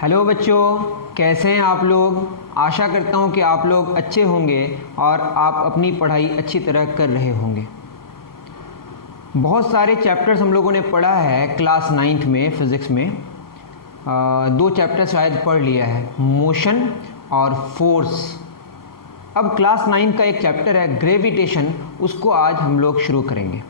Hello बच्चों, कैसे हैं आप लोग। आशा करता हूं कि आप लोग अच्छे होंगे और आप अपनी पढ़ाई अच्छी तरह कर रहे होंगे। बहुत सारे चैप्टर्स हम लोगों ने पढ़ा है क्लास 9th में फिज़िक्स में। 2 चैप्टर शायद पढ़ लिया है, मोशन और फोर्स। अब क्लास 9 का एक चैप्टर है ग्रेविटेशन, उसको आज हम लोग शुरू करेंगे।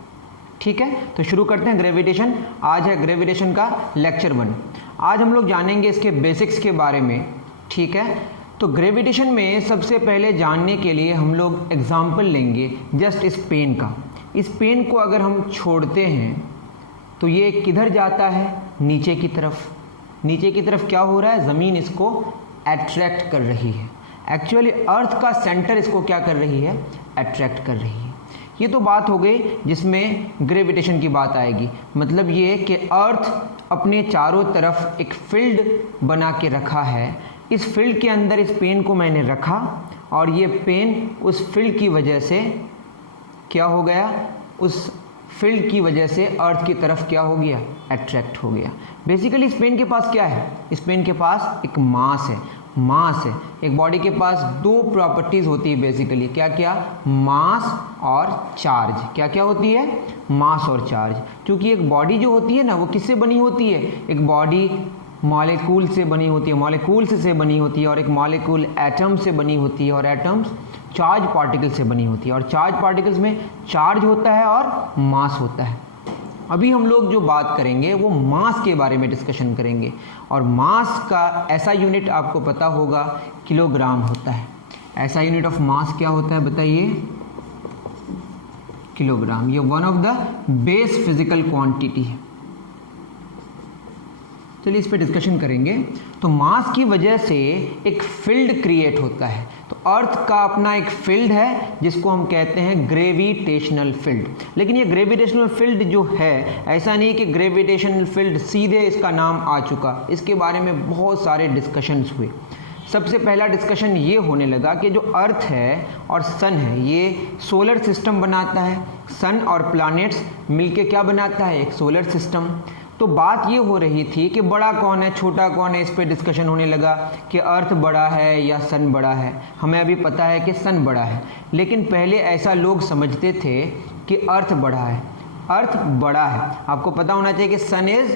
ठीक है, तो शुरू करते हैं ग्रेविटेशन। आज है ग्रेविटेशन का लेक्चर 1। आज हम लोग जानेंगे इसके बेसिक्स के बारे में। ठीक है, तो ग्रेविटेशन में सबसे पहले जानने के लिए हम लोग एग्जाम्पल लेंगे जस्ट इस पेन का। इस पेन को अगर हम छोड़ते हैं तो ये किधर जाता है, नीचे की तरफ। नीचे की तरफ क्या हो रहा है, ज़मीन इसको अट्रैक्ट कर रही है। एक्चुअली अर्थ का सेंटर इसको क्या कर रही है, अट्रैक्ट कर रही है। ये तो बात हो गई जिसमें ग्रेविटेशन की बात आएगी। मतलब ये कि अर्थ अपने चारों तरफ एक फील्ड बना के रखा है। इस फील्ड के अंदर इस पेन को मैंने रखा और ये पेन उस फील्ड की वजह से क्या हो गया, उस फील्ड की वजह से अर्थ की तरफ क्या हो गया, अट्रैक्ट हो गया। बेसिकली इस पेन के पास क्या है, इस पेन के पास एक मास है। मास है, एक बॉडी के पास 2 प्रॉपर्टीज़ होती है बेसिकली। क्या क्या, मास और चार्ज। क्या क्या होती है, मास और चार्ज। क्योंकि एक बॉडी जो होती है ना, वो किससे बनी होती है, एक बॉडी मॉलिक्यूल से बनी होती है, मॉलिक्यूल्स से बनी होती है, और एक मॉलिक्यूल एटम से बनी होती है, और एटम्स चार्ज पार्टिकल से बनी होती है। और चार्ज पार्टिकल्स में चार्ज होता है और मास होता है। अभी हम लोग जो बात करेंगे वो मास के बारे में डिस्कशन करेंगे। और मास का ऐसा यूनिट आपको पता होगा, किलोग्राम होता है। ऐसा यूनिट ऑफ मास क्या होता है बताइए, किलोग्राम। ये one of the base physical quantity है। चलिए इस पे डिस्कशन करेंगे। तो मास की वजह से एक फील्ड क्रिएट होता है। तो अर्थ का अपना एक फील्ड है जिसको हम कहते हैं ग्रेविटेशनल फील्ड। लेकिन ये ग्रेविटेशनल फील्ड जो है, ऐसा नहीं कि ग्रेविटेशनल फील्ड सीधे इसका नाम आ चुका। इसके बारे में बहुत सारे डिस्कशंस हुए। सबसे पहला डिस्कशन ये होने लगा कि जो अर्थ है और सन है, ये सोलर सिस्टम बनाता है। सन और प्लैनेट्स मिलके क्या बनाता है, एक सोलर सिस्टम। तो बात ये हो रही थी कि बड़ा कौन है, छोटा कौन है। इस पे डिस्कशन होने लगा कि अर्थ बड़ा है या सन बड़ा है। हमें अभी पता है कि सन बड़ा है, लेकिन पहले ऐसा लोग समझते थे कि अर्थ बड़ा है। अर्थ बड़ा है, आपको पता होना चाहिए कि sun is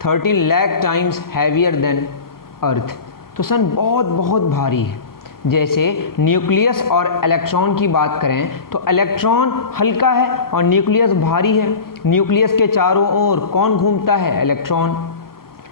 13 lakh times heavier than earth. तो सन बहुत बहुत भारी है। जैसे न्यूक्लियस और इलेक्ट्रॉन की बात करें तो इलेक्ट्रॉन हल्का है और न्यूक्लियस भारी है। न्यूक्लियस के चारों ओर कौन घूमता है, इलेक्ट्रॉन।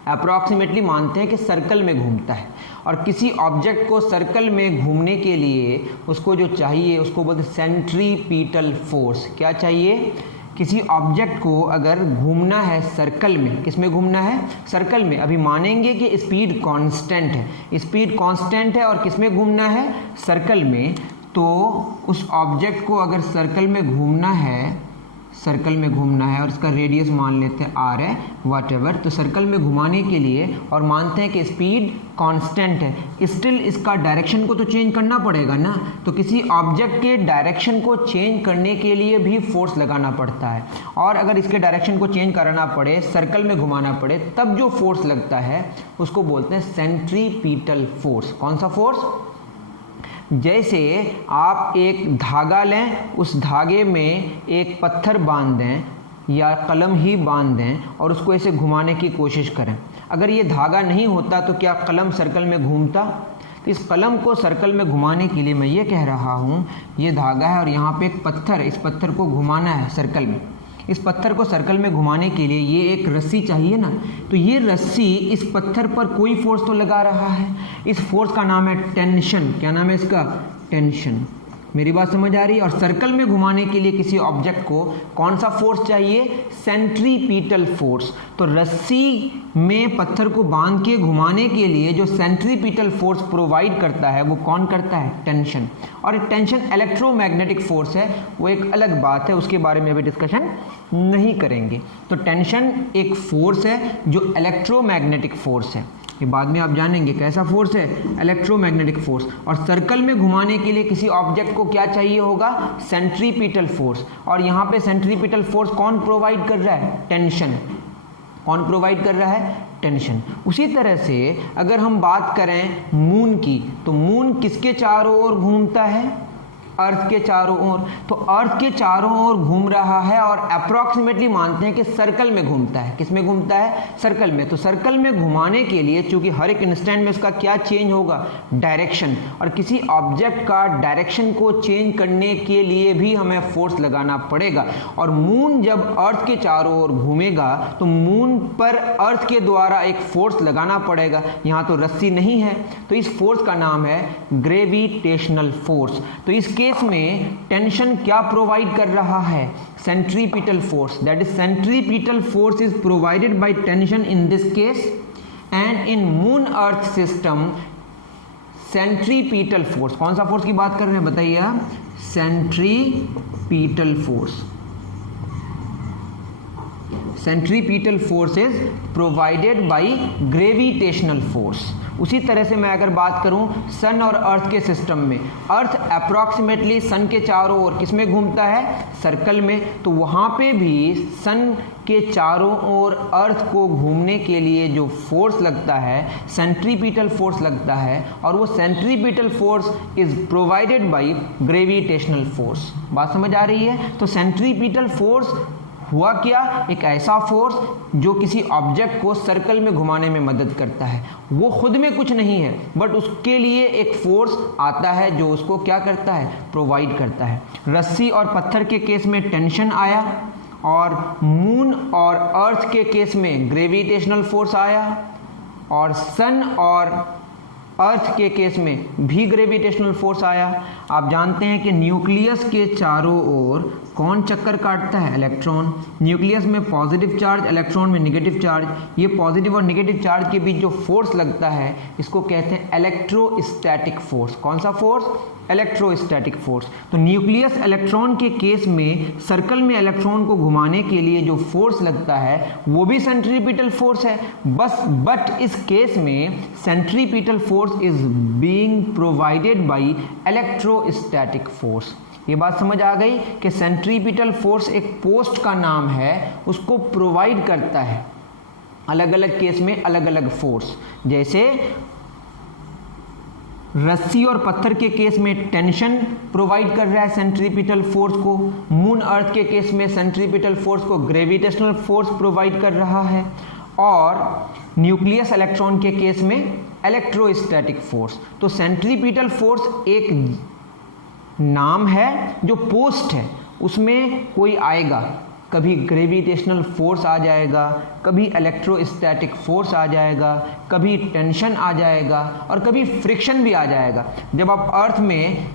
अप्रॉक्सीमेटली मानते हैं कि सर्कल में घूमता है। और किसी ऑब्जेक्ट को सर्कल में घूमने के लिए उसको जो चाहिए उसको बोलते हैं सेंट्रीपिटल फोर्स। क्या चाहिए, किसी ऑब्जेक्ट को अगर घूमना है सर्कल में, किस में घूमना है, सर्कल में। अभी मानेंगे कि स्पीड कांस्टेंट है, स्पीड कांस्टेंट है और किस में घूमना है, सर्कल में। तो उस ऑब्जेक्ट को अगर सर्कल में घूमना है, सर्कल में घूमना है और इसका रेडियस मान लेते हैं r है, व्हाटएवर। तो सर्कल में घुमाने के लिए, और मानते हैं कि स्पीड कांस्टेंट है, स्टिल इसका डायरेक्शन को तो चेंज करना पड़ेगा ना। तो किसी ऑब्जेक्ट के डायरेक्शन को चेंज करने के लिए भी फोर्स लगाना पड़ता है। और अगर इसके डायरेक्शन को चेंज कराना पड़े, सर्कल में घुमाना पड़े, तब जो फोर्स लगता है उसको बोलते हैं सेंट्रीपिटल फोर्स। कौन सा फोर्स, जैसे आप एक धागा लें, उस धागे में एक पत्थर बांध दें या कलम ही बांध दें और उसको ऐसे घुमाने की कोशिश करें। अगर ये धागा नहीं होता तो क्या कलम सर्कल में घूमता। तो इस कलम को सर्कल में घुमाने के लिए मैं ये कह रहा हूँ, ये धागा है और यहाँ पे एक पत्थर, इस पत्थर को घुमाना है सर्कल में। इस पत्थर को सर्कल में घुमाने के लिए ये एक रस्सी चाहिए ना। तो ये रस्सी इस पत्थर पर कोई फोर्स तो लगा रहा है। इस फोर्स का नाम है टेंशन। क्या नाम है इसका, टेंशन। मेरी बात समझ आ रही है। और सर्कल में घुमाने के लिए किसी ऑब्जेक्ट को कौन सा फोर्स चाहिए, सेंट्रीपिटल फोर्स। तो रस्सी में पत्थर को बांध के घुमाने के लिए जो सेंट्रीपिटल फोर्स प्रोवाइड करता है वो कौन करता है, टेंशन। और टेंशन इलेक्ट्रोमैग्नेटिक फोर्स है, वो एक अलग बात है, उसके बारे में अभी डिस्कशन नहीं करेंगे। तो टेंशन एक फोर्स है जो इलेक्ट्रोमैग्नेटिक फोर्स है। ये बाद में आप जानेंगे कैसा फोर्स है, इलेक्ट्रोमैग्नेटिक फोर्स। और सर्कल में घुमाने के लिए किसी ऑब्जेक्ट को क्या चाहिए होगा, सेंट्रीपिटल फोर्स। और यहाँ पे सेंट्रीपिटल फोर्स कौन प्रोवाइड कर रहा है, टेंशन। कौन प्रोवाइड कर रहा है? टेंशन। उसी तरह से अगर हम बात करें मून की, तो मून किसके चारों ओर घूमता है? अर्थ के चारों ओर। तो अर्थ के चारों ओर घूम रहा है और अप्रॉक्सीमेटली मानते हैं कि सर्कल में घूमता है। किस में घूमता है? सर्कल में। तो सर्कल में घुमाने के लिए चूंकि हर एक इंस्टेंट में उसका क्या चेंज होगा? डायरेक्शन। और किसी ऑब्जेक्ट का डायरेक्शन को चेंज करने के लिए भी हमें फोर्स लगाना पड़ेगा। और मून जब अर्थ के चारों ओर घूमेगा तो मून पर अर्थ के द्वारा एक फोर्स लगाना पड़ेगा। यहाँ तो रस्सी नहीं है, तो इस फोर्स का नाम है ग्रेविटेशनल फोर्स। तो इस केस में टेंशन क्या प्रोवाइड कर रहा है? Centripetal force. That is centripetal force is provided by tension in this case, and in moon earth system centripetal force, कौन सा फोर्स की बात कर रहे हैं बताइए आप? Centripetal force. Centripetal force is provided by gravitational force. उसी तरह से मैं अगर बात करूं सन और अर्थ के सिस्टम में, अर्थ अप्रॉक्सीमेटली सन के चारों ओर किस में घूमता है? सर्कल में। तो वहां पे भी सन के चारों ओर अर्थ को घूमने के लिए जो फोर्स लगता है, सेंट्रीपिटल फोर्स लगता है, और वो centripetal force is provided by gravitational force. बात समझ आ रही है? तो सेंट्रीपिटल फोर्स हुआ क्या? एक ऐसा फोर्स जो किसी ऑब्जेक्ट को सर्कल में घुमाने में मदद करता है। वो खुद में कुछ नहीं है, बट उसके लिए एक फोर्स आता है जो उसको क्या करता है? प्रोवाइड करता है। रस्सी और पत्थर के केस में टेंशन आया, और मून और अर्थ के केस में ग्रेविटेशनल फोर्स आया, और सन और अर्थ के केस में भी ग्रेविटेशनल फोर्स आया। आप जानते हैं कि न्यूक्लियस के चारों ओर कौन चक्कर काटता है? इलेक्ट्रॉन। न्यूक्लियस में पॉजिटिव चार्ज, इलेक्ट्रॉन में नेगेटिव चार्ज। ये पॉजिटिव और नेगेटिव चार्ज के बीच जो फोर्स लगता है इसको कहते हैं इलेक्ट्रोस्टैटिक फोर्स। कौन सा फोर्स? Electrostatic force. तो न्यूक्लियस इलेक्ट्रॉन के केस में सर्कल में इलेक्ट्रॉन को घुमाने के लिए जो फोर्स लगता है वो भी सेंट्रीपिटल फोर्स है। बट इस केस में centripetal force is being provided by electrostatic force. ये बात समझ आ गई कि सेंट्रीपिटल फोर्स एक पोस्ट का नाम है, उसको प्रोवाइड करता है अलग अलग केस में अलग अलग फोर्स। जैसे रस्सी और पत्थर के केस में टेंशन प्रोवाइड कर रहा है सेंट्रीपिटल फोर्स को, मून अर्थ के केस में सेंट्रीपिटल फोर्स को ग्रेविटेशनल फोर्स प्रोवाइड कर रहा है, और न्यूक्लियस इलेक्ट्रॉन के केस में इलेक्ट्रोस्टैटिक फोर्स। तो सेंट्रीपिटल फोर्स एक नाम है जो पोस्ट है, उसमें कोई आएगा, कभी ग्रेविटेशनल फोर्स आ जाएगा, कभी इलेक्ट्रोस्टैटिक फोर्स आ जाएगा, कभी टेंशन आ जाएगा, और कभी फ्रिक्शन भी आ जाएगा। जब आप अर्थ में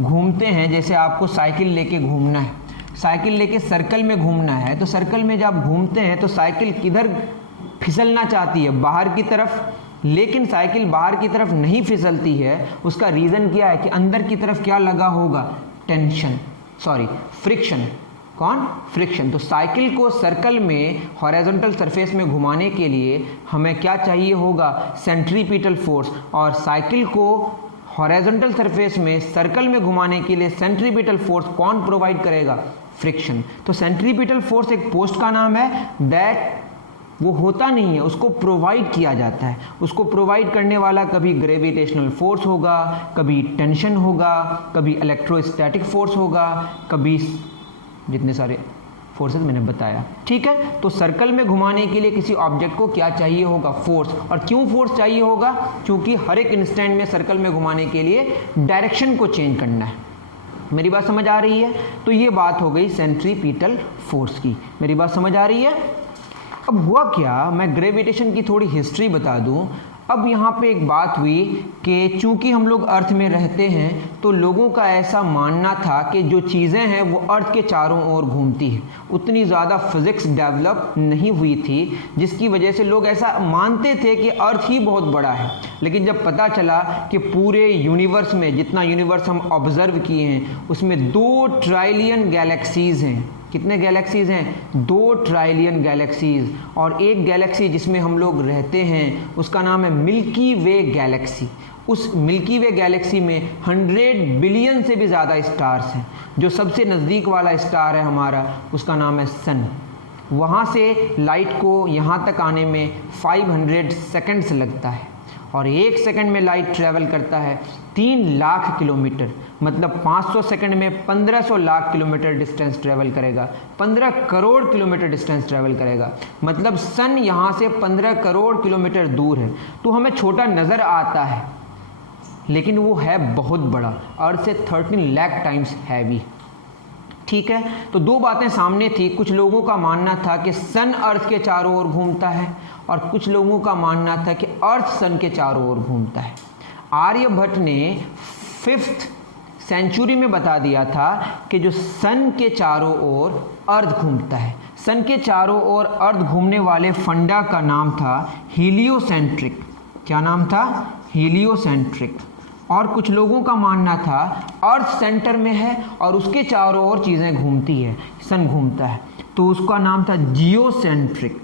घूमते हैं, जैसे आपको साइकिल लेके घूमना है, साइकिल लेके सर्कल में घूमना है, तो सर्कल में जब आप घूमते हैं तो साइकिल किधर फिसलना चाहती है? बाहर की तरफ। लेकिन साइकिल बाहर की तरफ नहीं फिसलती है। उसका रीज़न क्या है? कि अंदर की तरफ क्या लगा होगा? फ्रिक्शन। कौन? फ्रिक्शन। तो साइकिल को सर्कल में हॉरिजॉन्टल सरफेस में घुमाने के लिए हमें क्या चाहिए होगा? Centripetal force. और साइकिल को हॉरिजॉन्टल सरफेस में सर्कल में घुमाने के लिए सेंट्रीपिटल फोर्स कौन प्रोवाइड करेगा? फ्रिक्शन। तो सेंट्रीपिटल फोर्स एक पोस्ट का नाम है, दैट वो होता नहीं है, उसको प्रोवाइड किया जाता है। उसको प्रोवाइड करने वाला कभी ग्रेविटेशनल फोर्स होगा, कभी टेंशन होगा, कभी इलेक्ट्रोस्टैटिक फोर्स होगा, कभी जितने सारे फोर्सेस मैंने बताया। ठीक है? तो सर्कल में घुमाने के लिए किसी ऑब्जेक्ट को क्या चाहिए होगा? फोर्स। और क्यों फोर्स चाहिए होगा? क्योंकि हर एक इंस्टेंट में सर्कल में घुमाने के लिए डायरेक्शन को चेंज करना है। मेरी बात समझ आ रही है? तो ये बात हो गई सेंट्रीपिटल फोर्स की। मेरी बात समझ आ रही है? अब हुआ क्या, मैं ग्रेविटेशन की थोड़ी हिस्ट्री बता दूं। अब यहाँ पे एक बात हुई कि चूंकि हम लोग अर्थ में रहते हैं तो लोगों का ऐसा मानना था कि जो चीज़ें हैं वो अर्थ के चारों ओर घूमती हैं। उतनी ज़्यादा फिज़िक्स डेवलप नहीं हुई थी, जिसकी वजह से लोग ऐसा मानते थे कि अर्थ ही बहुत बड़ा है। लेकिन जब पता चला कि पूरे यूनिवर्स में, जितना यूनिवर्स हम ऑब्जर्व किए हैं, उसमें 2 ट्रिलियन गैलेक्सीज़ हैं। कितने गैलेक्सीज हैं? 2 ट्रिलियन गैलेक्सीज। और एक गैलेक्सी जिसमें हम लोग रहते हैं उसका नाम है मिल्की वे गैलेक्सी। उस मिल्की वे गैलेक्सी में 100 बिलियन से भी ज़्यादा स्टार्स हैं। जो सबसे नज़दीक वाला स्टार है हमारा, उसका नाम है सन। वहाँ से लाइट को यहाँ तक आने में 500 सेकंड्स लगता है और 1 सेकंड में लाइट ट्रैवल करता है 3 लाख किलोमीटर, मतलब 500 सेकंड में 1500 लाख किलोमीटर डिस्टेंस ट्रैवल करेगा, 15 करोड़ किलोमीटर डिस्टेंस ट्रैवल करेगा। मतलब सन यहाँ से 15 करोड़ किलोमीटर दूर है। तो हमें छोटा नज़र आता है लेकिन वो है बहुत बड़ा, अर्थ से 13 लाख टाइम्स हैवी। ठीक है, तो दो बातें सामने थी। कुछ लोगों का मानना था कि सन अर्थ के चारों ओर घूमता है और कुछ लोगों का मानना था कि अर्थ सन के चारों ओर घूमता है। आर्यभट्ट ने 5th सेंचुरी में बता दिया था कि जो सन के चारों ओर अर्थ घूमता है। सन के चारों ओर अर्थ घूमने वाले फंडा का नाम था हीलियोसेंट्रिक। क्या नाम था? हीलियोसेंट्रिक। और कुछ लोगों का मानना था अर्थ सेंटर में है और उसके चारों ओर चीज़ें घूमती है, सन घूमता है, तो उसका नाम था जियोसेंट्रिक।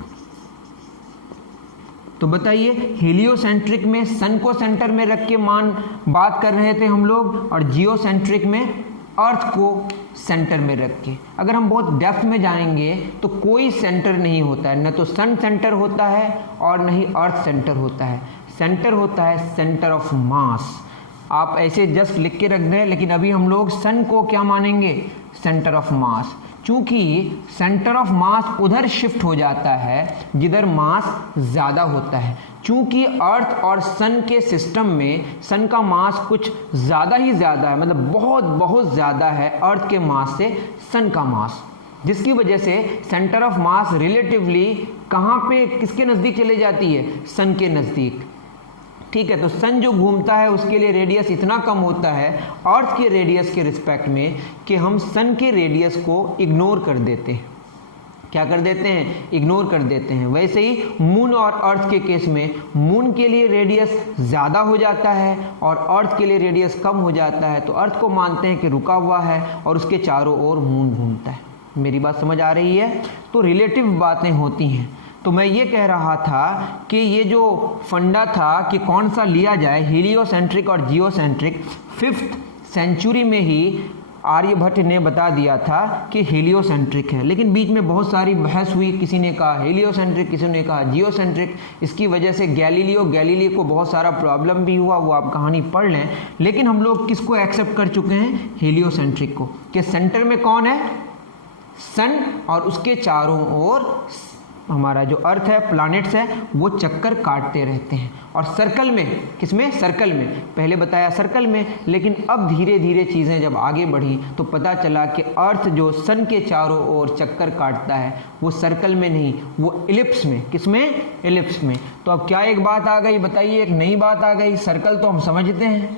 तो बताइए, हीलियोसेंट्रिक में सन को सेंटर में रख के बात कर रहे थे हम लोग, और जियोसेंट्रिक में अर्थ को सेंटर में रख के। अगर हम बहुत डेप्थ में जाएंगे तो कोई सेंटर नहीं होता है, न तो सन सेंटर होता है और न ही अर्थ सेंटर होता है। सेंटर होता है सेंटर ऑफ मास। आप ऐसे जस्ट लिख के रख दें, लेकिन अभी हम लोग सन को क्या मानेंगे? Centre of mass. चूंकि सेंटर ऑफ मास उधर शिफ्ट हो जाता है जिधर मास ज़्यादा होता है। चूंकि अर्थ और सन के सिस्टम में सन का मास कुछ ज़्यादा ही ज़्यादा है, मतलब बहुत बहुत ज़्यादा है अर्थ के मास से सन का मास, जिसकी वजह से सेंटर ऑफ मास रिलेटिवली कहाँ पे, किसके नज़दीक चले जाती है? सन के नज़दीक। ठीक है, तो सन जो घूमता है उसके लिए रेडियस इतना कम होता है अर्थ के रेडियस के रिस्पेक्ट में कि हम सन के रेडियस को इग्नोर कर देते हैं। क्या कर देते हैं? इग्नोर कर देते हैं। वैसे ही मून और अर्थ के केस में मून के लिए रेडियस ज़्यादा हो जाता है और अर्थ के लिए रेडियस कम हो जाता है, तो अर्थ को मानते हैं कि रुका हुआ है और उसके चारों ओर मून घूमता है। मेरी बात समझ आ रही है? तो रिलेटिव बातें होती हैं। तो मैं ये कह रहा था कि ये जो फंडा था कि कौन सा लिया जाए, हीलियोसेंट्रिक और जियोसेंट्रिक, 5th सेंचुरी में ही आर्यभट्ट ने बता दिया था कि हीलियोसेंट्रिक है। लेकिन बीच में बहुत सारी बहस हुई, किसी ने कहा हीलियोसेंट्रिक, किसी ने कहा जियोसेंट्रिक। इसकी वजह से गैलीलियो को बहुत सारा प्रॉब्लम भी हुआ, वो आप कहानी पढ़ लें। लेकिन हम लोग किसको एक्सेप्ट कर चुके हैं? हीलियोसेंट्रिक को, कि सेंटर में कौन है? सन, और उसके चारों ओर हमारा जो अर्थ है, प्लैनेट्स है, वो चक्कर काटते रहते हैं। और सर्कल में, किसमें? सर्कल में। पहले बताया सर्कल में, लेकिन अब धीरे धीरे चीज़ें जब आगे बढ़ी तो पता चला कि अर्थ जो सन के चारों ओर चक्कर काटता है वो सर्कल में नहीं, वो इलिप्स में। किसमें? इलिप्स में। तो अब क्या एक बात आ गई? बताइए, एक नई बात आ गई। सर्कल तो हम समझते हैं,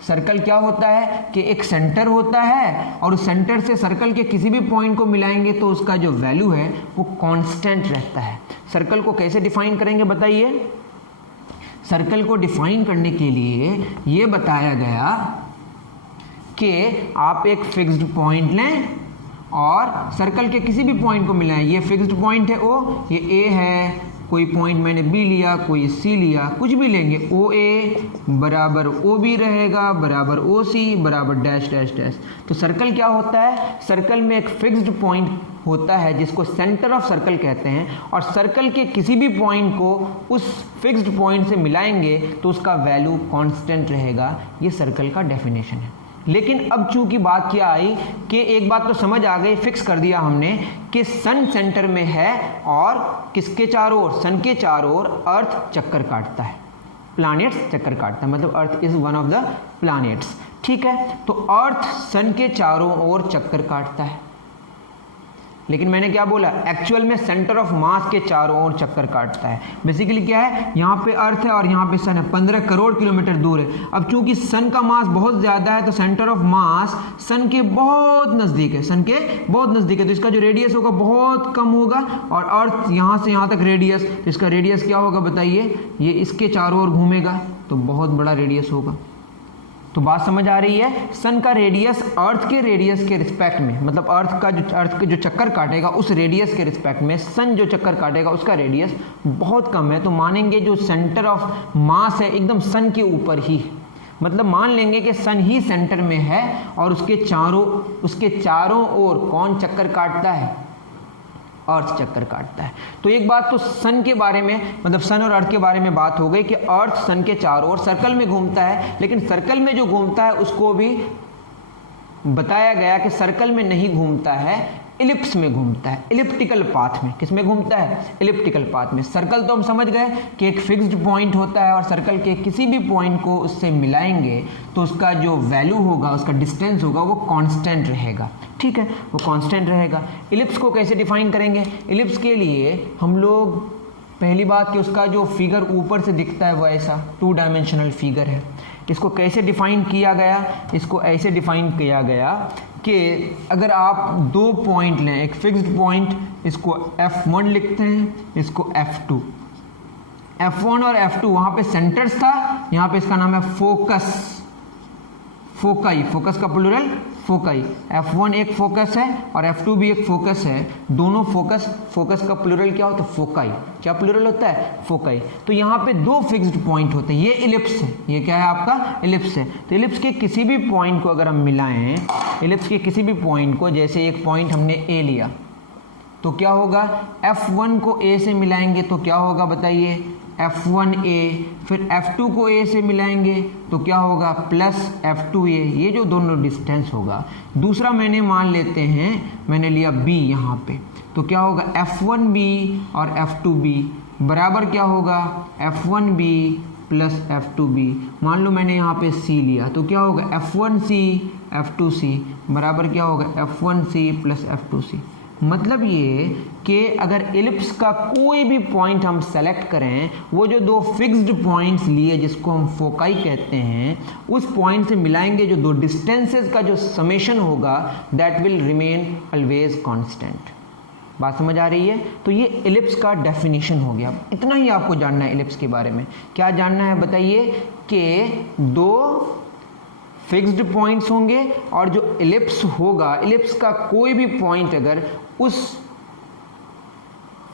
सर्कल क्या होता है कि एक सेंटर होता है और उस सेंटर से सर्कल के किसी भी पॉइंट को मिलाएंगे तो उसका जो वैल्यू है वो कांस्टेंट रहता है। सर्कल को कैसे डिफाइन करेंगे बताइए? सर्कल को डिफाइन करने के लिए ये बताया गया कि आप एक फिक्स्ड पॉइंट लें और सर्कल के किसी भी पॉइंट को मिलाएं। ये फिक्स्ड पॉइंट है O, ये A है, कोई पॉइंट मैंने B लिया, कोई C लिया, कुछ भी लेंगे, OA बराबर OB रहेगा, बराबर OC बराबर डैश डैश डैश। तो सर्कल क्या होता है? सर्कल में एक फिक्स्ड पॉइंट होता है जिसको सेंटर ऑफ सर्कल कहते हैं, और सर्कल के किसी भी पॉइंट को उस फिक्स्ड पॉइंट से मिलाएंगे तो उसका वैल्यू कांस्टेंट रहेगा। ये सर्कल का डेफिनेशन है। लेकिन अब चूंकि बात क्या आई कि एक बात तो समझ आ गई, फिक्स कर दिया हमने कि सन सेंटर में है और किसके चारों ओर? सन के चारों ओर अर्थ चक्कर काटता है, प्लैनेट्स चक्कर काटता है, मतलब earth is one of the planets. ठीक है, तो अर्थ सन के चारों ओर चक्कर काटता है, लेकिन मैंने क्या बोला? एक्चुअल में सेंटर ऑफ मास के चारों ओर चक्कर काटता है। बेसिकली क्या है? यहाँ पे अर्थ है और यहाँ पे सन है, 15 करोड़ किलोमीटर दूर है। अब चूंकि सन का मास बहुत ज़्यादा है तो सेंटर ऑफ मास सन के बहुत नज़दीक है, सन के बहुत नज़दीक है, तो इसका जो रेडियस होगा बहुत कम होगा। और अर्थ यहाँ से यहाँ तक रेडियस, तो इसका रेडियस क्या होगा बताइए? ये इसके चारों ओर घूमेगा तो बहुत बड़ा रेडियस होगा। तो बात समझ आ रही है? सन का रेडियस अर्थ के रेडियस के रिस्पेक्ट में, मतलब अर्थ के जो चक्कर काटेगा उस रेडियस के रिस्पेक्ट में सन जो चक्कर काटेगा उसका रेडियस बहुत कम है। तो मानेंगे जो सेंटर ऑफ मास है एकदम सन के ऊपर ही है, मतलब मान लेंगे कि सन ही सेंटर में है और उसके चारों ओर कौन चक्कर काटता है? अर्थ चक्कर काटता है। तो एक बात तो सन के बारे में, मतलब सन और अर्थ के बारे में बात हो गई कि अर्थ सन के चारों ओर सर्कल में घूमता है, लेकिन सर्कल में जो घूमता है उसको भी बताया गया कि सर्कल में नहीं घूमता है, इलिप्स में घूमता है, इलिप्टिकल पाथ में। किस में घूमता है? इलिप्टिकल पाथ में। सर्कल तो हम समझ गए कि एक फिक्स्ड पॉइंट होता है और सर्कल के किसी भी पॉइंट को उससे मिलाएंगे तो उसका जो वैल्यू होगा, उसका डिस्टेंस होगा, वो कांस्टेंट रहेगा। ठीक है, वो कांस्टेंट रहेगा। इलिप्स को कैसे डिफाइन करेंगे? इलिप्स के लिए हम लोग पहली बात कि उसका जो फिगर ऊपर से दिखता है वो ऐसा 2 डायमेंशनल फिगर है। इसको कैसे डिफाइन किया गया? इसको ऐसे डिफाइन किया गया कि अगर आप 2 पॉइंट लें, एक फिक्स्ड पॉइंट, इसको F1 लिखते हैं, इसको F2। F1 और F2 वहाँ पे सेंटर्स था, यहाँ पे इसका नाम है फोकस, फोकाई, फोकस का प्लूरल फोकाई। F1 एक फोकस है और F2 भी एक फोकस है, दोनों फोकस, फोकस का प्लूरल क्या होता है? फोकाई। क्या प्लूरल होता है? फोकाई। तो यहाँ पे 2 फिक्स्ड पॉइंट होते हैं, ये इलिप्स है, ये क्या है आपका? इलिप्स है। तो इलिप्स के किसी भी पॉइंट को अगर हम मिलाएं, इलिप्स के किसी भी पॉइंट को, जैसे एक पॉइंट हमने A लिया, तो क्या होगा? F1 को A से मिलाएंगे तो क्या होगा बताइए? F1A। फिर F2 को A से मिलाएंगे तो क्या होगा? Plus F2A। ये जो दोनों डिस्टेंस होगा। दूसरा मैंने मान लेते हैं, मैंने लिया B यहाँ पे, तो क्या होगा? F1B और F2B बराबर क्या होगा? F1B plus F2B। मान लो मैंने यहाँ पे C लिया तो क्या होगा? F1C F2C बराबर क्या होगा? F1C plus F2C। मतलब ये कि अगर इलिप्स का कोई भी पॉइंट हम सेलेक्ट करें, वो जो 2 फिक्स्ड पॉइंट्स लिए जिसको हम फोकाई कहते हैं, उस पॉइंट से मिलाएंगे, जो 2 डिस्टेंसेस का जो समेशन होगा that will remain always constant. बात समझ आ रही है? तो ये इलिप्स का डेफिनेशन हो गया। इतना ही आपको जानना है इलिप्स के बारे में। क्या जानना है बताइए? कि 2 फिक्स्ड पॉइंट्स होंगे और जो इलिप्स होगा, इलिप्स का कोई भी पॉइंट अगर उस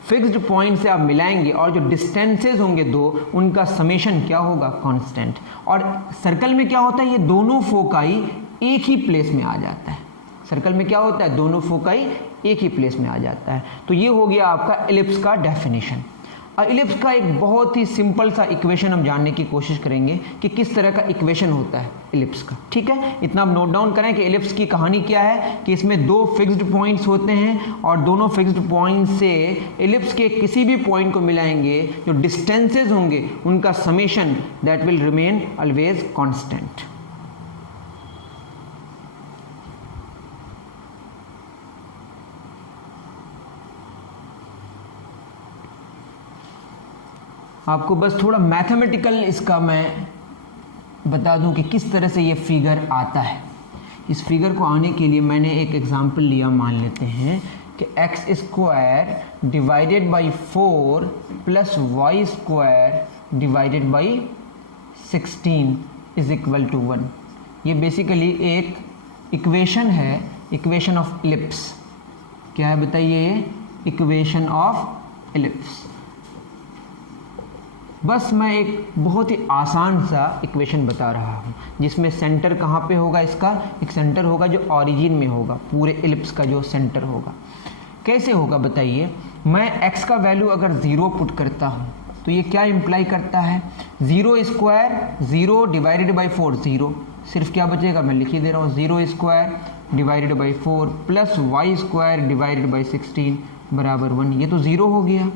फिक्स्ड पॉइंट से आप मिलाएंगे और जो डिस्टेंसेस होंगे 2, उनका समेशन क्या होगा? कांस्टेंट। और सर्कल में क्या होता है? ये दोनों फोकाई एक ही प्लेस में आ जाता है। सर्कल में क्या होता है? दोनों फोकाई एक ही प्लेस में आ जाता है। तो ये हो गया आपका इलिप्स का डेफिनेशन। और इलिप्स का एक बहुत ही सिंपल सा इक्वेशन हम जानने की कोशिश करेंगे कि किस तरह का इक्वेशन होता है इलिप्स का। ठीक है, इतना आप नोट डाउन करें कि इलिप्स की कहानी क्या है, कि इसमें 2 फिक्स्ड पॉइंट्स होते हैं और दोनों फिक्स्ड पॉइंट से इलिप्स के किसी भी पॉइंट को मिलाएंगे, जो डिस्टेंसेज होंगे उनका summation that will remain always constant. आपको बस थोड़ा मैथमेटिकल इसका मैं बता दूं कि किस तरह से ये फिगर आता है। इस फिगर को आने के लिए मैंने एक एग्जांपल लिया, मान लेते हैं कि x square divided by 4 plus y square divided by 16 is equal to 1। ये बेसिकली एक इक्वेशन है, इक्वेशन ऑफ इलिप्स। क्या है बताइए? ये इक्वेशन ऑफ इलिप्स। बस मैं एक बहुत ही आसान सा इक्वेशन बता रहा हूँ जिसमें सेंटर कहाँ पे होगा? इसका एक सेंटर होगा जो ओरिजिन में होगा, पूरे इलिप्स का जो सेंटर होगा। कैसे होगा बताइए? मैं x का वैल्यू अगर 0 पुट करता हूँ तो ये क्या इम्प्लाई करता है? 0 स्क्वायर 0 डिवाइडेड बाई 4 0, सिर्फ क्या बचेगा? मैं लिख ही दे रहा हूँ, 0 square divided by 4 plus y square divided by 16 बराबर 1। ये तो 0 हो गया,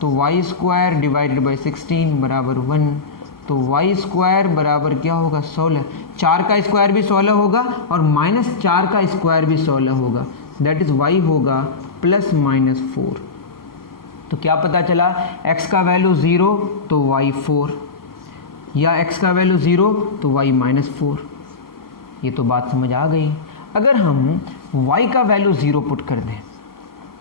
तो वाई स्क्वायर डिवाइडेड बाई 16 बराबर 1। तो वाई स्क्वायर बराबर क्या होगा? 16। 4 का स्क्वायर भी 16 होगा और -4 का स्क्वायर भी 16 होगा, दैट इज वाई होगा प्लस -4। तो क्या पता चला? x का वैल्यू 0 तो y 4, या x का वैल्यू 0 तो y -4। ये तो बात समझ आ गई। अगर हम y का वैल्यू 0 पुट कर दें,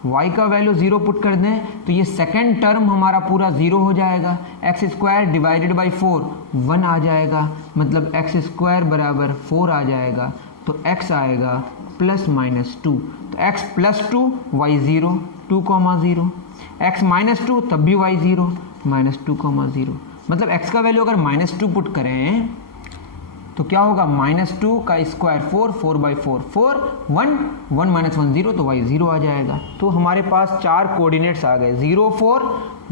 y का वैल्यू 0 पुट कर दें तो ये सेकेंड टर्म हमारा पूरा 0 हो जाएगा। एक्स स्क्वायर डिवाइडेड बाई 4 1 आ जाएगा, मतलब एक्स स्क्वायर बराबर 4 आ जाएगा। तो x आएगा प्लस -2, तो x प्लस 2 y 0 2,0, x -2 तब भी y 0 -2,0। मतलब x का वैल्यू अगर -2 पुट करें तो क्या होगा, -2 का स्क्वायर 4, 4/4 4, 1 1 - 1 0, तो y 0 आ जाएगा। तो हमारे पास 4 कोऑर्डिनेट्स आ गए, 0 4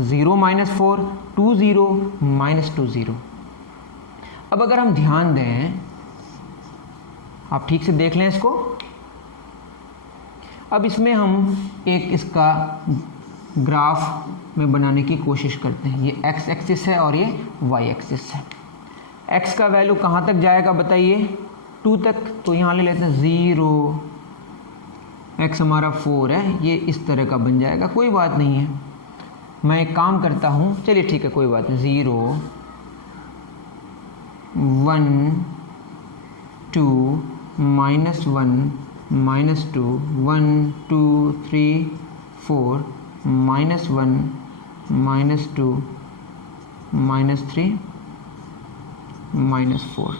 0 -4 2 0 -2 0। अब अगर हम ध्यान दें, आप ठीक से देख लें इसको, अब इसमें हम एक इसका ग्राफ में बनाने की कोशिश करते हैं। ये x एक्सिस है और ये y एक्सिस है। x का वैल्यू कहाँ तक जाएगा बताइए, 2 तक, तो यहाँ ले लेते हैं 0, x हमारा 4 है, ये इस तरह का बन जाएगा, कोई बात नहीं है। मैं एक काम करता हूँ, चलिए ठीक है कोई बात नहीं, 0 1 2 -1 -2 1 2 3 4 -1 -2 -3 -4।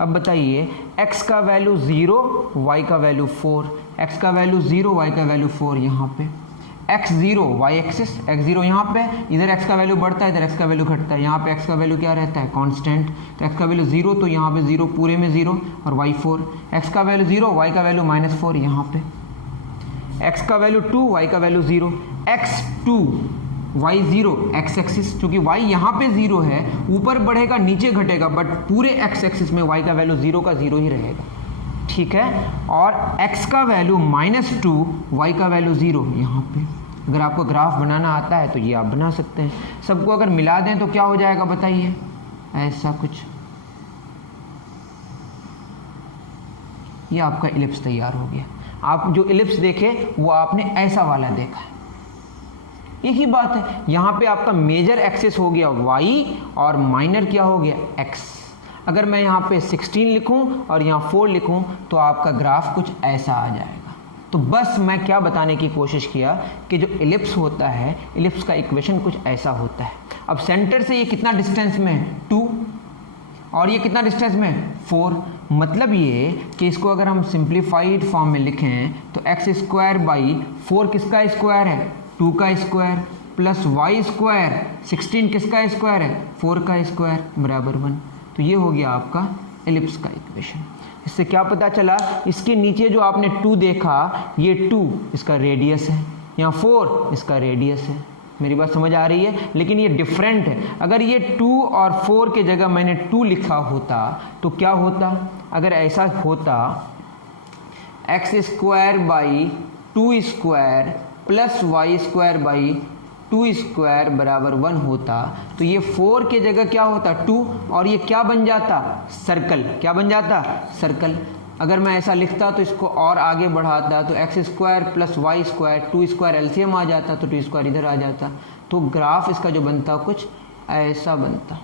अब बताइए x का वैल्यू 0, y का वैल्यू 4, x का वैल्यू 0, y का वैल्यू 4, यहाँ पे x 0 y एक्सिस, x 0 यहाँ पे, इधर x का वैल्यू बढ़ता है, इधर x का वैल्यू घटता है, यहाँ पे x का वैल्यू क्या रहता है, कांस्टेंट, तो x का वैल्यू 0, तो यहाँ पे 0 पूरे में 0 और y 4, x का वैल्यू 0, y का वैल्यू -4, यहाँ पे x का वैल्यू 2, y का value 0, x 2 y 0 x axis, क्योंकि y यहाँ पे 0 है, ऊपर बढ़ेगा नीचे घटेगा, बट पूरे x एक्सिस में y का वैल्यू 0 का 0 ही रहेगा, ठीक है। और x का वैल्यू -2, y का वैल्यू 0, यहाँ पे अगर आपको ग्राफ बनाना आता है तो ये आप बना सकते हैं। सबको अगर मिला दें तो क्या हो जाएगा बताइए, ऐसा कुछ, ये आपका इलिप्स तैयार हो गया। आप जो इलिप्स देखे वो आपने ऐसा वाला देखा है, एक ही बात है। यहाँ पे आपका मेजर एक्सिस हो गया y और माइनर क्या हो गया x। अगर मैं यहाँ पे 16 लिखूँ और यहाँ 4 लिखूँ तो आपका ग्राफ कुछ ऐसा आ जाएगा। तो बस मैं क्या बताने की कोशिश किया कि जो इलिप्स होता है, इलिप्स का इक्वेशन कुछ ऐसा होता है। अब सेंटर से ये कितना डिस्टेंस में है, 2, और ये कितना डिस्टेंस में है, 4। मतलब ये कि इसको अगर हम सिंप्लीफाइड फॉर्म में लिखें तो x² 4 किसका स्क्वायर है, 2 का स्क्वायर, प्लस y², 16 किसका स्क्वायर है, 4 का स्क्वायर, बराबर 1। तो ये हो गया आपका इलिप्स का इक्वेशन। इससे क्या पता चला, इसके नीचे जो आपने 2 देखा, ये 2 इसका रेडियस है, यहाँ 4 इसका रेडियस है। मेरी बात समझ आ रही है, लेकिन ये डिफरेंट है। अगर ये 2 और 4 के जगह मैंने 2 लिखा होता तो क्या होता, अगर ऐसा होता x² 2² प्लस y² 2² बराबर 1 होता, तो ये 4 के जगह क्या होता, 2, और ये क्या बन जाता, सर्कल। क्या बन जाता, सर्कल। अगर मैं ऐसा लिखता तो इसको और आगे बढ़ाता तो x² प्लस y² 2² एलसीएम आ जाता, तो 2² इधर आ जाता, तो ग्राफ इसका जो बनता कुछ ऐसा बनता।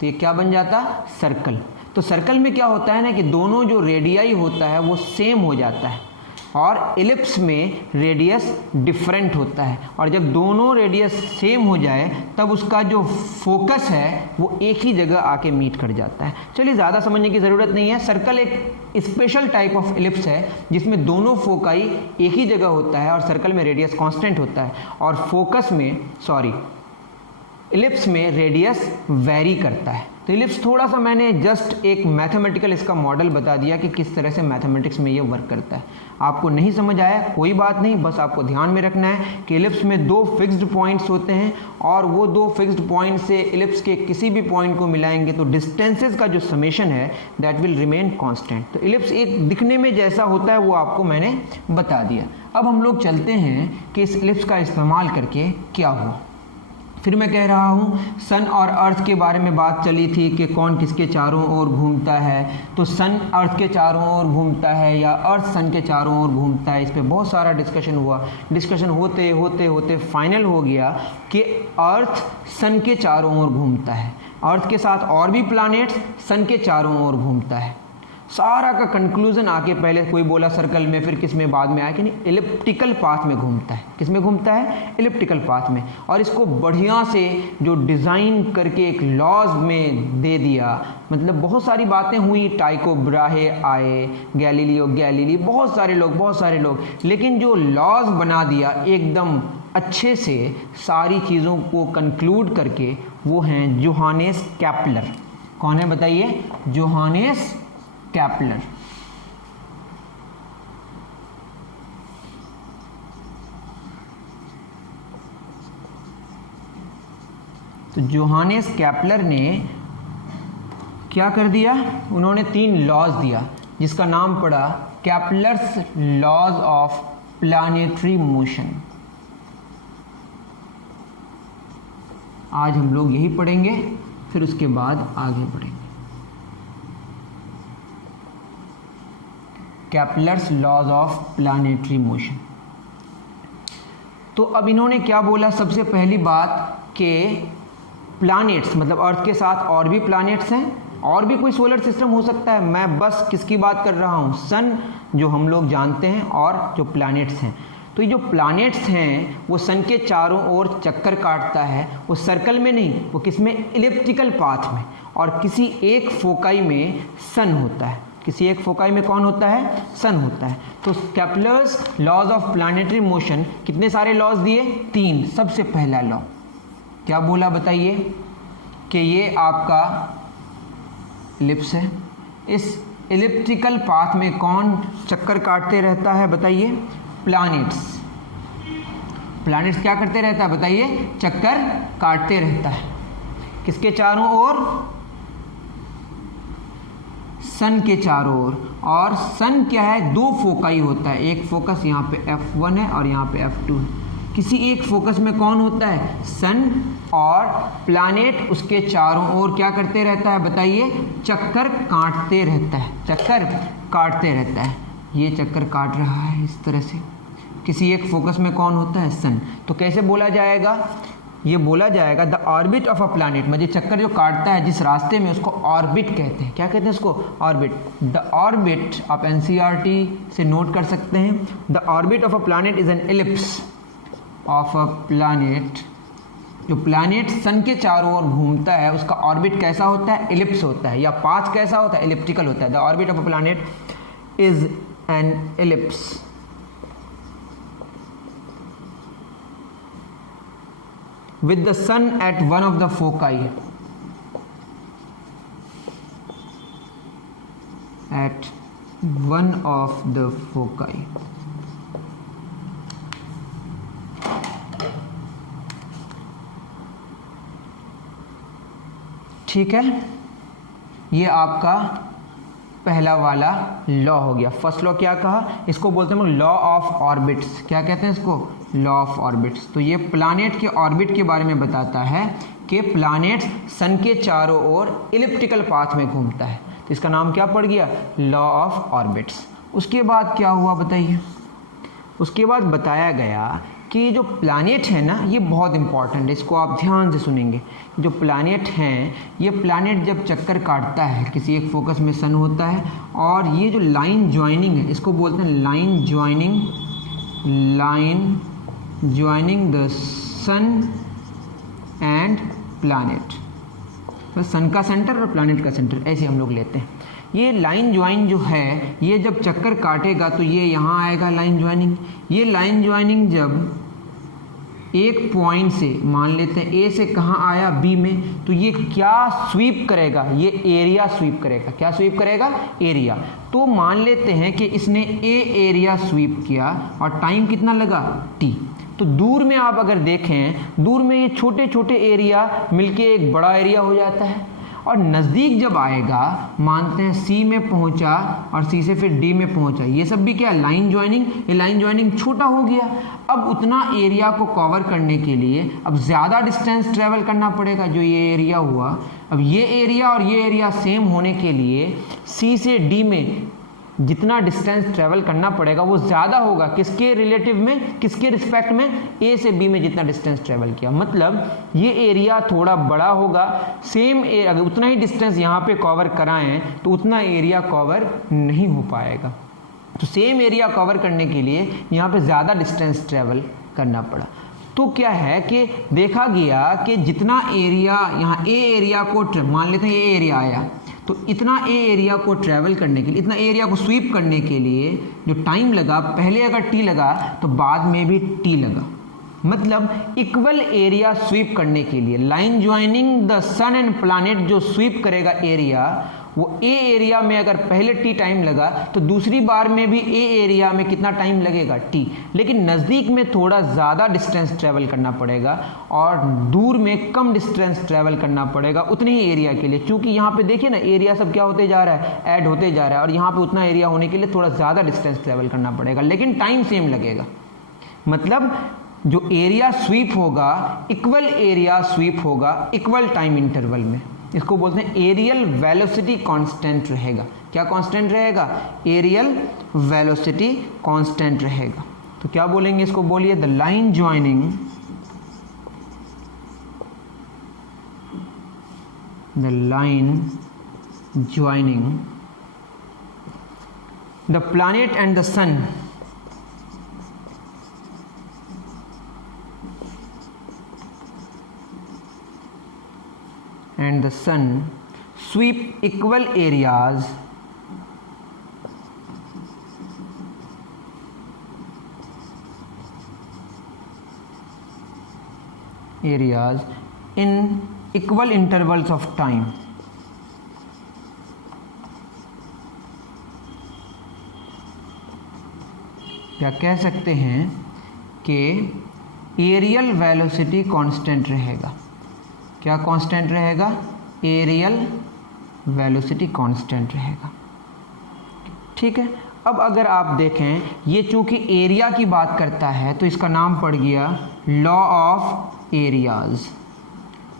तो ये क्या बन जाता, सर्कल। तो सर्कल में क्या होता है ना कि दोनों जो रेडियाई होता है वो सेम हो जाता है, और इलिप्स में रेडियस डिफरेंट होता है। और जब दोनों रेडियस सेम हो जाए तब उसका जो फोकस है वो एक ही जगह आके मीट कर जाता है। चलिए ज़्यादा समझने की ज़रूरत नहीं है। सर्कल एक स्पेशल टाइप ऑफ इलिप्स है जिसमें दोनों फोकाई एक ही जगह होता है और सर्कल में रेडियस कांस्टेंट होता है, और फोकस में इलिप्स में रेडियस वेरी करता है। तो इलिप्स थोड़ा सा मैंने जस्ट एक मैथमेटिकल इसका मॉडल बता दिया कि किस तरह से मैथमेटिक्स में ये वर्क करता है। आपको नहीं समझ आया कोई बात नहीं, बस आपको ध्यान में रखना है कि इलिप्स में 2 फिक्स्ड पॉइंट्स होते हैं, और वो 2 फिक्स्ड पॉइंट से इलिप्स के किसी भी पॉइंट को मिलाएंगे तो डिस्टेंसेस का जो समेशन है दैट विल रिमेन कांस्टेंट। तो इलिप्स एक दिखने में जैसा होता है वो आपको मैंने बता दिया। अब हम लोग चलते हैं कि इस इलिप्स का इस्तेमाल करके क्या हुआ। फिर मैं कह रहा हूँ सन और अर्थ के बारे में बात चली थी कि कौन किसके चारों ओर घूमता है। तो सन अर्थ के चारों ओर घूमता है या अर्थ सन के चारों ओर घूमता है, इस पर बहुत सारा डिस्कशन हुआ। डिस्कशन होते होते होते फाइनल हो गया कि अर्थ सन के चारों ओर घूमता है। अर्थ के साथ और भी प्लैनेट्स सन के चारों ओर घूमता है। सारा का कंक्लूजन आके पहले कोई बोला सर्कल में, फिर किस में बाद में आया कि नहीं, इलिप्टिकल पाथ में घूमता है। किस में घूमता है, इलिप्टिकल पाथ में। और इसको बढ़िया से जो डिज़ाइन करके एक लॉज में दे दिया, मतलब बहुत सारी बातें हुई, टाइको ब्राहे आए, गैलीली, बहुत सारे लोग, लेकिन जो लॉज बना दिया एकदम अच्छे से सारी चीज़ों को कंक्लूड करके, वो हैं जोहानेस केपलर। कौन है बताइए? Johannes Kepler. तो जोहानेस केपलर ने क्या कर दिया? उन्होंने 3 लॉज दिया जिसका नाम पड़ा Kepler's laws of planetary motion. आज हम लोग यही पढ़ेंगे, फिर उसके बाद आगे बढ़ेंगे। Kepler's laws of planetary motion. तो अब इन्होंने क्या बोला? सबसे पहली बात कि प्लैनेट्स मतलब अर्थ के साथ और भी प्लैनेट्स हैं, और भी कोई सोलर सिस्टम हो सकता है। मैं बस किसकी बात कर रहा हूँ? सन, जो हम लोग जानते हैं, और जो प्लैनेट्स हैं। तो ये जो प्लैनेट्स हैं वो सन के चारों ओर चक्कर काटता है, वो सर्कल में नहीं, वो किस में? इलिप्टिकल पाथ में, और किसी एक फोकाई में सन होता है। किसी एक फोकाई में कौन होता है? सन होता है। तो Kepler's laws of planetary motion कितने सारे लॉज दिए? 3। सबसे पहला लॉ क्या बोला बताइए? कि ये आपका इलिप्स है, इस इलिप्टिकल पाथ में कौन चक्कर काटते रहता है बताइए? प्लैनेट्स। प्लैनेट्स क्या करते रहता है बताइए? चक्कर काटते रहता है। किसके चारों ओर? सन के चारों ओर। और सन क्या है? 2 फोकाई होता है, एक फोकस यहाँ पे F1 है और यहाँ पे F2 है। किसी एक फोकस में कौन होता है? सन, और प्लैनेट उसके चारों ओर क्या करते रहता है बताइए? चक्कर काटते रहता है, चक्कर काटते रहता है। ये चक्कर काट रहा है इस तरह से। किसी एक फोकस में कौन होता है? सन। तो कैसे बोला जाएगा? ये बोला जाएगा the orbit of a planet, मतलब चक्कर जो काटता है जिस रास्ते में, उसको ऑर्बिट कहते हैं। क्या कहते हैं उसको? ऑर्बिट। द ऑर्बिट, आप NCERT से नोट कर सकते हैं। The orbit of a planet is an ellipse of a planet. जो प्लैनेट सन के चारों ओर घूमता है उसका ऑर्बिट कैसा होता है? एलिप्स होता है। या पाथ कैसा होता है? एलिप्टिकल होता है। The orbit of a planet is an ellipse with the sun at one of the foci, at one of the foci। ठीक है, ये आपका पहला वाला लॉ हो गया। फर्स्ट लॉ क्या कहा? इसको बोलते हैं लॉ ऑफ ऑर्बिट्स। क्या कहते हैं इसको? Law of orbits. तो ये प्लैनेट के ऑर्बिट के बारे में बताता है कि प्लैनेट सन के चारों ओर इलिप्टिकल पाथ में घूमता है। तो इसका नाम क्या पड़ गया? Law of orbits. उसके बाद क्या हुआ बताइए? उसके बाद बताया गया कि जो प्लैनेट है ना, ये बहुत इंपॉर्टेंट है, इसको आप ध्यान से सुनेंगे। जो प्लैनेट हैं, ये प्लैनेट जब चक्कर काटता है, किसी एक फोकस में सन होता है, और ये जो लाइन ज्वाइनिंग है, इसको बोलते हैं line joining, line joining the sun and planet. तो सन का सेंटर और प्लैनेट का सेंटर ऐसे हम लोग लेते हैं। ये लाइन ज्वाइन जो है, ये जब चक्कर काटेगा तो ये यहाँ आएगा लाइन ज्वाइनिंग। ये लाइन ज्वाइनिंग जब एक पॉइंट से, मान लेते हैं ए से कहाँ आया? बी में, तो ये क्या स्वीप करेगा? ये एरिया स्वीप करेगा। क्या स्वीप करेगा? एरिया। तो मान लेते हैं कि इसने ए एरिया स्वीप किया और टाइम कितना लगा? टी। तो दूर में आप अगर देखें, दूर में ये छोटे छोटे एरिया मिलके एक बड़ा एरिया हो जाता है, और नज़दीक जब आएगा, मानते हैं सी में पहुंचा और सी से फिर डी में पहुंचा, ये सब भी क्या? Line joining. ये लाइन ज्वाइनिंग छोटा हो गया। अब उतना एरिया को कवर करने के लिए अब ज़्यादा डिस्टेंस ट्रेवल करना पड़ेगा। जो ये एरिया हुआ, अब ये एरिया और ये एरिया सेम होने के लिए सी से डी में जितना डिस्टेंस ट्रेवल करना पड़ेगा वो ज़्यादा होगा। किसके रिलेटिव में? किसके रिस्पेक्ट में? ए से बी में जितना डिस्टेंस ट्रेवल किया, मतलब ये एरिया थोड़ा बड़ा होगा। सेम अगर उतना ही डिस्टेंस यहाँ पे कवर कराएं तो उतना एरिया कवर नहीं हो पाएगा। तो सेम एरिया कवर करने के लिए यहाँ पे ज़्यादा डिस्टेंस ट्रेवल करना पड़ा। तो क्या है कि देखा गया कि जितना एरिया यहाँ ए एरिया को, मान लेते हैं ये एरिया आया, तो इतना ए एरिया को ट्रैवल करने के लिए, इतना एरिया को स्वीप करने के लिए जो टाइम लगा, पहले अगर टी लगा तो बाद में भी टी लगा। मतलब इक्वल एरिया स्वीप करने के लिए line joining the sun and planet जो स्वीप करेगा एरिया, वो ए एरिया में अगर पहले टी टाइम लगा तो दूसरी बार में भी ए एरिया में कितना टाइम लगेगा टी, लेकिन नज़दीक में थोड़ा ज़्यादा डिस्टेंस ट्रेवल करना पड़ेगा और दूर में कम डिस्टेंस ट्रेवल करना पड़ेगा उतने ही एरिया के लिए। क्योंकि यहाँ पे देखिए ना एरिया सब क्या होते जा रहा है, ऐड होते जा रहा है, और यहाँ पे उतना एरिया होने के लिए थोड़ा ज़्यादा डिस्टेंस ट्रेवल करना पड़ेगा, लेकिन टाइम सेम लगेगा। मतलब जो एरिया स्वीप होगा इक्वल एरिया स्वीप होगा इक्वल टाइम इंटरवल में, इसको बोलते हैं एरियल वेलोसिटी कांस्टेंट रहेगा। क्या कांस्टेंट रहेगा? एरियल वेलोसिटी कांस्टेंट रहेगा। तो क्या बोलेंगे इसको? बोलिए the line joining the planet and the sun and the sun sweep equal areas in equal intervals of time। क्या कह सकते हैं कि एरियल वेलोसिटी कांस्टेंट रहेगा। क्या कांस्टेंट रहेगा? एरियल वेलोसिटी कांस्टेंट रहेगा। ठीक है। अब अगर आप देखें ये चूंकि एरिया की बात करता है तो इसका नाम पड़ गया law of areas.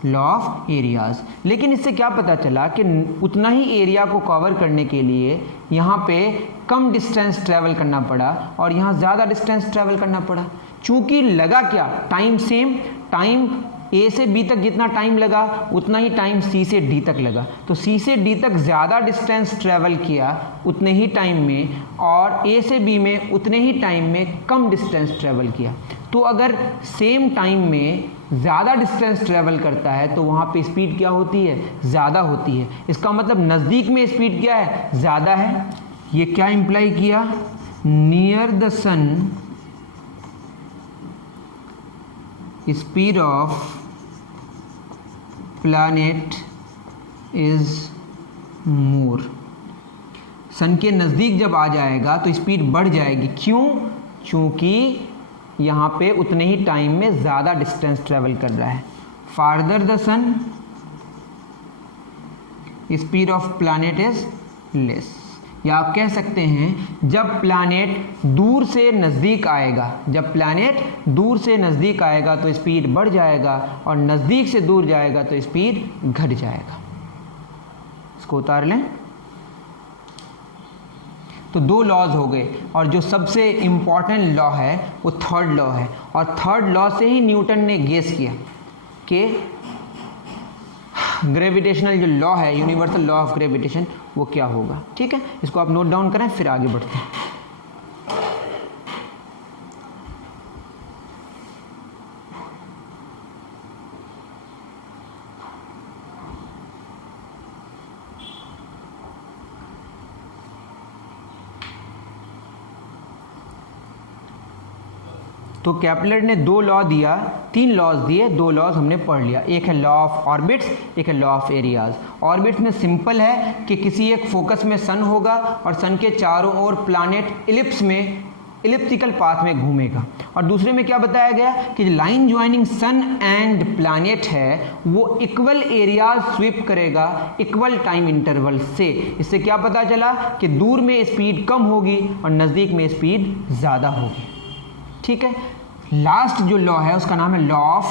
Law of areas. लेकिन इससे क्या पता चला कि उतना ही एरिया को कवर करने के लिए यहाँ पे कम डिस्टेंस ट्रैवल करना पड़ा और यहाँ ज़्यादा डिस्टेंस ट्रैवल करना पड़ा। चूंकि लगा क्या? टाइम सेम, टाइम ए से बी तक जितना टाइम लगा उतना ही टाइम सी से डी तक लगा। तो सी से डी तक ज़्यादा डिस्टेंस ट्रैवल किया उतने ही टाइम में, और ए से बी में उतने ही टाइम में कम डिस्टेंस ट्रैवल किया। तो अगर सेम टाइम में ज़्यादा डिस्टेंस ट्रैवल करता है तो वहाँ पे स्पीड क्या होती है? ज़्यादा होती है। इसका मतलब नज़दीक में स्पीड क्या है? ज़्यादा है। ये क्या इम्प्लाई किया? Near the sun speed of planet is more. Sun के नज़दीक जब आ जाएगा तो स्पीड बढ़ जाएगी। क्यों? क्योंकि यहाँ पे उतने ही टाइम में ज़्यादा डिस्टेंस ट्रेवल कर रहा है। Farther the sun speed of planet is less. या आप कह सकते हैं जब प्लैनेट दूर से नज़दीक आएगा, जब प्लैनेट दूर से नज़दीक आएगा तो स्पीड बढ़ जाएगा और नज़दीक से दूर जाएगा तो स्पीड घट जाएगा। इसको उतार लें। तो दो लॉज हो गए और जो सबसे इम्पॉर्टेंट लॉ है वो थर्ड लॉ है, और थर्ड लॉ से ही न्यूटन ने गेस किया कि ग्रेविटेशनल जो लॉ है, यूनिवर्सल लॉ ऑफ ग्रेविटेशन, वो क्या होगा। ठीक है, इसको आप नोट डाउन करें फिर आगे बढ़ते हैं। तो कैपलर ने दो लॉ दिया, तीन लॉज दिए, दो लॉज हमने पढ़ लिया। एक है लॉ ऑफ ऑर्बिट्स, एक है लॉ ऑफ एरियाज। ऑर्बिट्स में सिंपल है कि किसी एक फोकस में सन होगा और सन के चारों ओर प्लैनेट इलिप्स में इलिप्टिकल पाथ में घूमेगा। और दूसरे में क्या बताया गया कि line joining sun and planet है वो इक्वल एरियाज स्वीप करेगा इक्वल टाइम इंटरवल से। इससे क्या पता चला कि दूर में स्पीड कम होगी और नज़दीक में स्पीड ज़्यादा होगी। ठीक है। लास्ट जो लॉ है उसका नाम है law of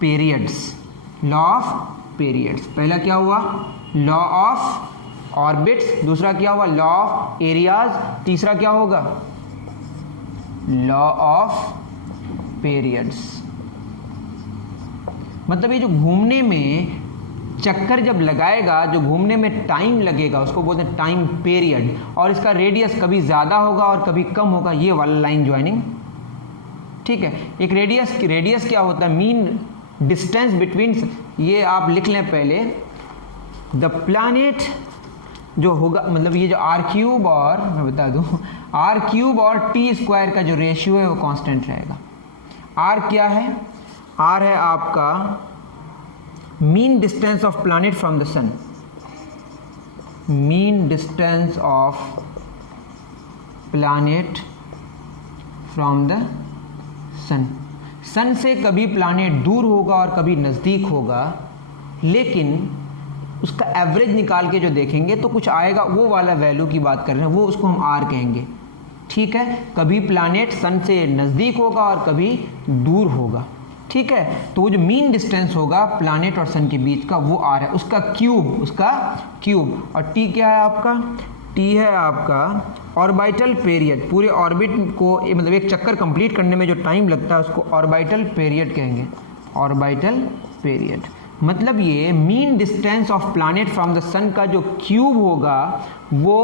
periods. Law of periods. पहला क्या हुआ? Law of orbits. दूसरा क्या हुआ? Law of areas. तीसरा क्या होगा? Law of periods. मतलब ये जो घूमने में चक्कर जब लगाएगा, जो घूमने में टाइम लगेगा, उसको बोलते हैं टाइम पीरियड, और इसका रेडियस कभी ज़्यादा होगा और कभी कम होगा, ये वाला लाइन ज्वाइनिंग। ठीक है। एक रेडियस क्या होता है? मीन डिस्टेंस बिटवीन, ये आप लिख लें पहले, द प्लैनेट जो होगा, मतलब ये जो आर क्यूब और मैं बता दूं, आर क्यूब और टी स्क्वायर का जो रेशियो है वो कांस्टेंट रहेगा। आर क्या है? आर है आपका mean distance of planet from the sun, mean distance of planet from the sun. Sun से कभी प्लैनेट दूर होगा और कभी नज़दीक होगा, लेकिन उसका एवरेज निकाल के जो देखेंगे तो कुछ आएगा, वो वाला वैल्यू की बात कर रहे हैं, वो उसको हम आर कहेंगे। ठीक है, कभी प्लैनेट सन से नज़दीक होगा और कभी दूर होगा। ठीक है, तो वो जो मीन डिस्टेंस होगा प्लैनेट और सन के बीच का वो आर है, उसका क्यूब। और टी क्या है आपका? टी है आपका ऑर्बिटल पीरियड, पूरे ऑर्बिट को मतलब एक चक्कर कंप्लीट करने में जो टाइम लगता है उसको ऑर्बिटल पीरियड कहेंगे। ऑर्बिटल पीरियड मतलब ये mean distance of planet from the sun का जो क्यूब होगा वो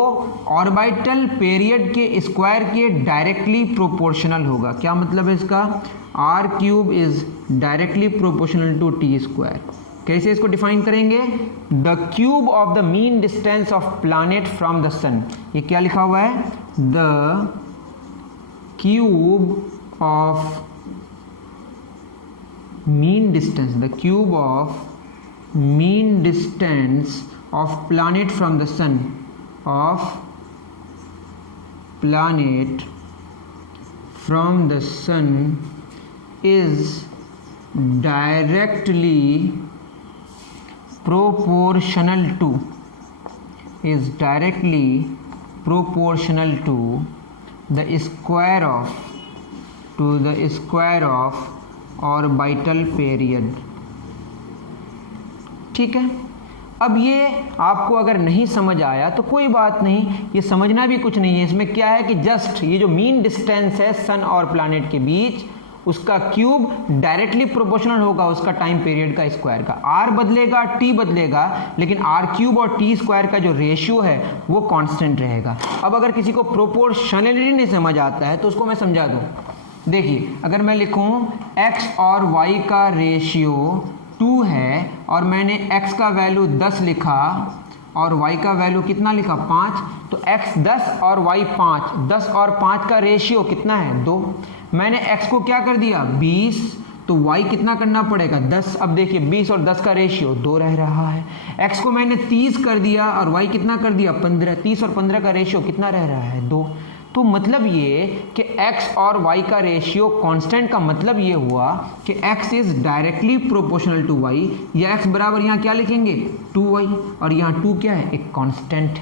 ऑर्बिटल पीरियड के स्क्वायर के डायरेक्टली प्रोपोर्शनल होगा। क्या मतलब है इसका? R cube is directly proportional to T square. कैसे इसको डिफाइन करेंगे? The cube of the mean distance of planet from the sun. ये क्या लिखा हुआ है? The cube of mean distance, the cube of mean distance of planet from the sun, of planet from the sun is directly proportional to the square of orbital period। ठीक है, अब ये आपको अगर नहीं समझ आया तो कोई बात नहीं, ये समझना भी कुछ नहीं है। इसमें क्या है कि जस्ट ये जो मीन डिस्टेंस है सन और प्लैनेट के बीच, उसका क्यूब डायरेक्टली प्रोपोर्शनल होगा उसका टाइम पीरियड का स्क्वायर का। आर बदलेगा, टी बदलेगा, लेकिन आर क्यूब और टी स्क्वायर का जो रेशियो है वो कांस्टेंट रहेगा। अब अगर किसी को प्रोपोर्शनलिटी नहीं समझ आता है तो उसको मैं समझा दूं। देखिए, अगर मैं लिखूं x और y का रेशियो 2 है और मैंने x का वैल्यू 10 लिखा और y का वैल्यू कितना लिखा? 5, तो x 10 और y 5, 10 और 5 का रेशियो कितना है? 2। मैंने x को क्या कर दिया? 20, तो y कितना करना पड़ेगा? 10। अब देखिए 20 और 10 का रेशियो 2 रह रहा है। x को मैंने 30 कर दिया और y कितना कर दिया? 15। 30 और 15 का रेशियो कितना रह रहा है? 2। तो मतलब ये कि x और y का रेशियो कांस्टेंट का मतलब ये हुआ कि x is directly proportional to y, या x बराबर यहाँ क्या लिखेंगे? 2y, और यहाँ 2 क्या है? एक कांस्टेंट।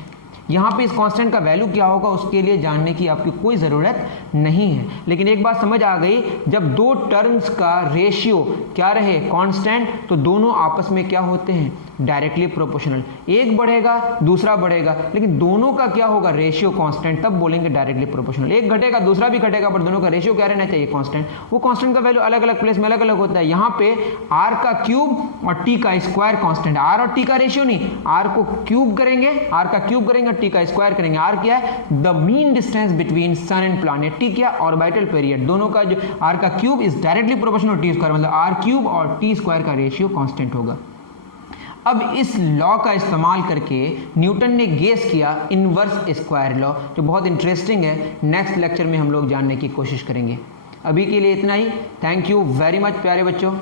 यहाँ पे इस कांस्टेंट का वैल्यू क्या होगा उसके लिए जानने की आपकी कोई ज़रूरत नहीं है, लेकिन एक बात समझ आ गई, जब दो टर्म्स का रेशियो क्या रहे? कांस्टेंट, तो दोनों आपस में क्या होते हैं? Directly proportional. एक बढ़ेगा दूसरा बढ़ेगा, लेकिन दोनों का क्या होगा? रेशियो कांस्टेंट, तब बोलेंगे डायरेक्टली प्रोपोर्शनल। एक घटेगा दूसरा भी घटेगा, पर दोनों का रेशियो क्या रहना चाहिए? कांस्टेंट। वो कांस्टेंट का वैल्यू अलग अलग प्लेस में अलग अलग होता है। यहाँ पे आर का क्यूब और टी का स्क्वायर कांस्टेंट, आर और टी का रेशियो नहीं, आर को क्यूब करेंगे, आर का क्यूब करेंगे, टी का स्क्वायर करेंगे। आर क्या है? The mean distance between sun and planet. T क्या? Orbital period. दोनों का जो आर का cube is directly proportional T square, मतलब आर क्यूब और टी स्क्वायर का रेशियो कांस्टेंट होगा। अब इस लॉ का इस्तेमाल करके न्यूटन ने गेस किया इनवर्स स्क्वायर लॉ, जो बहुत इंटरेस्टिंग है। नेक्स्ट लेक्चर में हम लोग जानने की कोशिश करेंगे। अभी के लिए इतना ही। थैंक यू वेरी मच प्यारे बच्चों।